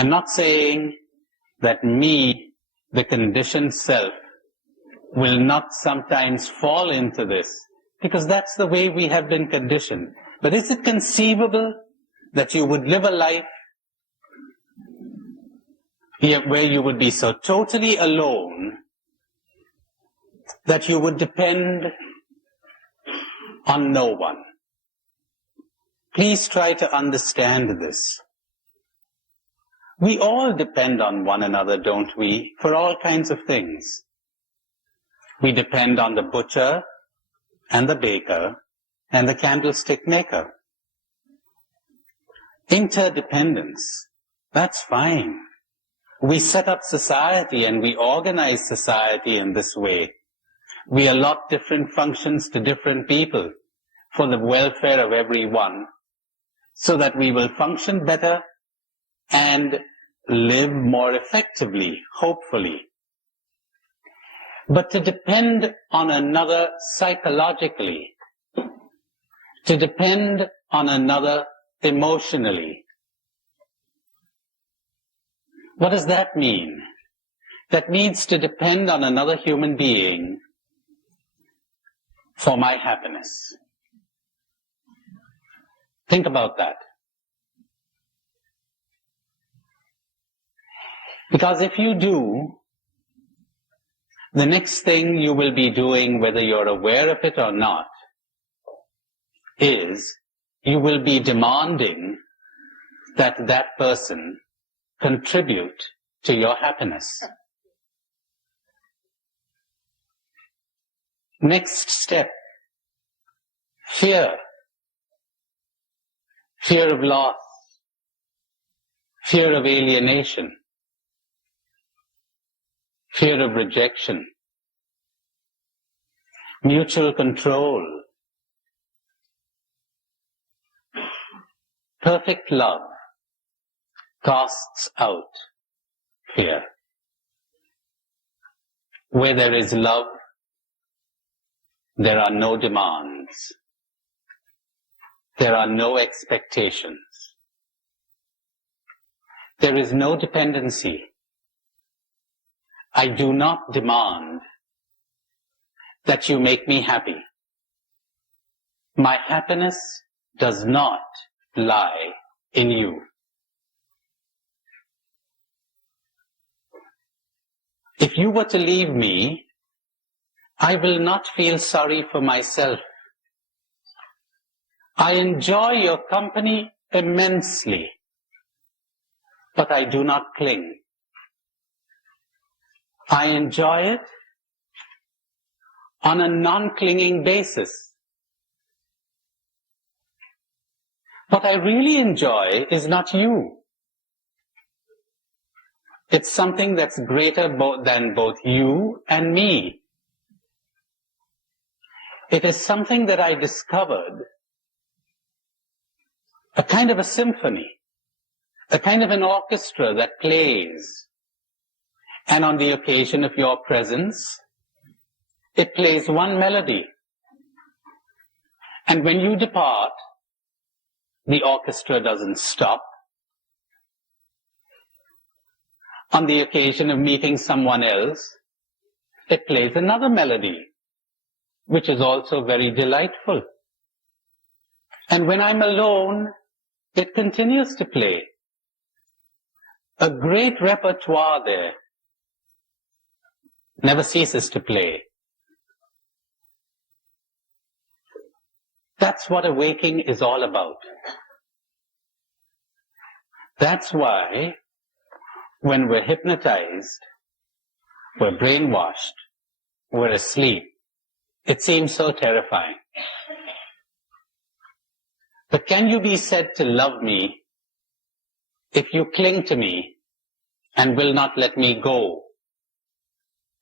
I'm not saying that me, the conditioned self, will not sometimes fall into this, because that's the way we have been conditioned. But is it conceivable that you would live a life where you would be so totally alone that you would depend on no one? Please try to understand this. We all depend on one another, don't we, for all kinds of things. We depend on the butcher and the baker and the candlestick maker. Interdependence, that's fine. We set up society and we organize society in this way. We allot different functions to different people for the welfare of everyone, so that we will function better and live more effectively, hopefully. But to depend on another psychologically, to depend on another emotionally, what does that mean? That means to depend on another human being for my happiness. Think about that. Because if you do, the next thing you will be doing, whether you're aware of it or not, is you will be demanding that that person contribute to your happiness. Next step, fear. Fear of loss, fear of alienation, fear of rejection, mutual control, perfect love casts out fear. Where there is love, there are no demands. There are no expectations. There is no dependency. I do not demand that you make me happy. My happiness does not lie in you. If you were to leave me, I will not feel sorry for myself. I enjoy your company immensely, but I do not cling. I enjoy it on a non-clinging basis. What I really enjoy is not you. It's something that's greater than both you and me. It is something that I discovered, a kind of a symphony, a kind of an orchestra that plays. And on the occasion of your presence, it plays one melody. And when you depart, the orchestra doesn't stop. On the occasion of meeting someone else, it plays another melody, which is also very delightful. And when I'm alone, it continues to play. A great repertoire there never ceases to play. That's what awaking is all about. That's why when we're hypnotized, we're brainwashed, we're asleep, it seems so terrifying. But can you be said to love me if you cling to me and will not let me go,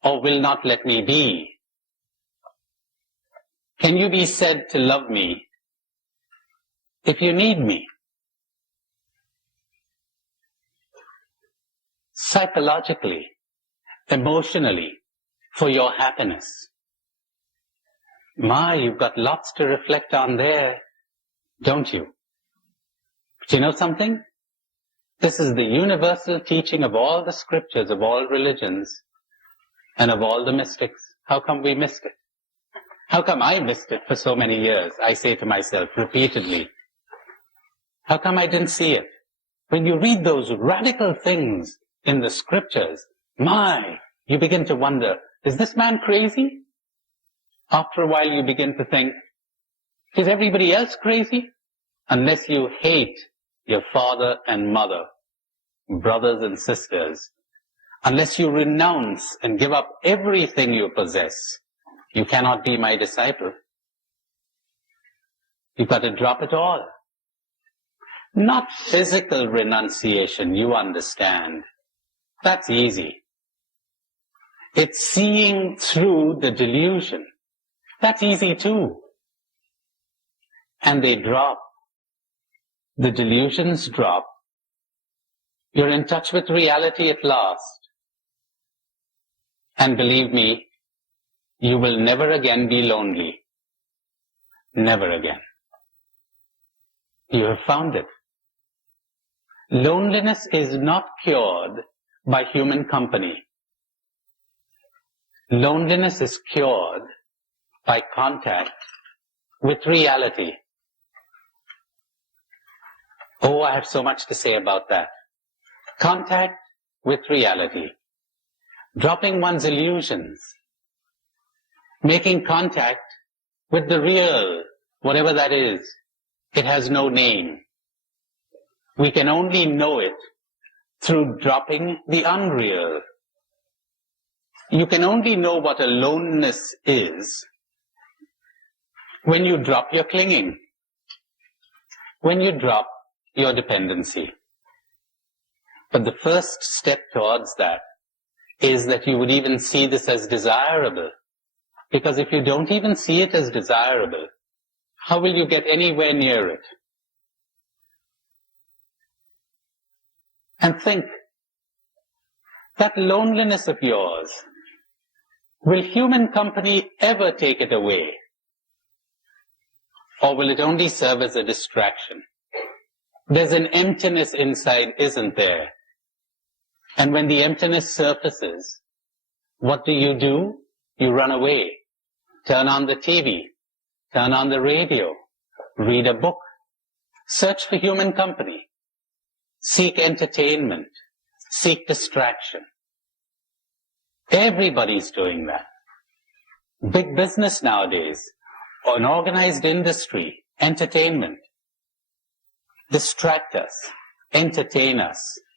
or will not let me be? Can you be said to love me if you need me? Psychologically, emotionally, for your happiness. You've got lots to reflect on there, don't you? But you know something? This is the universal teaching of all the scriptures, of all religions, and of all the mystics. How come we missed it? How come I missed it for so many years? I say to myself repeatedly. How come I didn't see it? When you read those radical things in the scriptures, you begin to wonder, is this man crazy? After a while you begin to think, is everybody else crazy? Unless you hate your father and mother, brothers and sisters, unless you renounce and give up everything you possess, you cannot be my disciple. You've got to drop it all. Not physical renunciation, you understand. That's easy. It's seeing through the delusion. That's easy too. And they drop. The delusions drop. You're in touch with reality at last. And believe me, you will never again be lonely. Never again. You have found it. Loneliness is not cured by human company. Loneliness is cured by contact with reality. Oh, I have so much to say about that. Contact with reality. Dropping one's illusions. Making contact with the real, whatever that is. It has no name. We can only know it through dropping the unreal. You can only know what aloneness is when you drop your clinging. When you drop your dependency. But the first step towards that is that you would even see this as desirable. Because if you don't even see it as desirable, how will you get anywhere near it? And think, that loneliness of yours, will human company ever take it away? Or will it only serve as a distraction? There's an emptiness inside, isn't there? And when the emptiness surfaces, what do? You run away. Turn on the TV. Turn on the radio. Read a book. Search for human company. Seek entertainment. Seek distraction. Everybody's doing that. Big business nowadays, or an organized industry, entertainment. Distract us. Entertain us.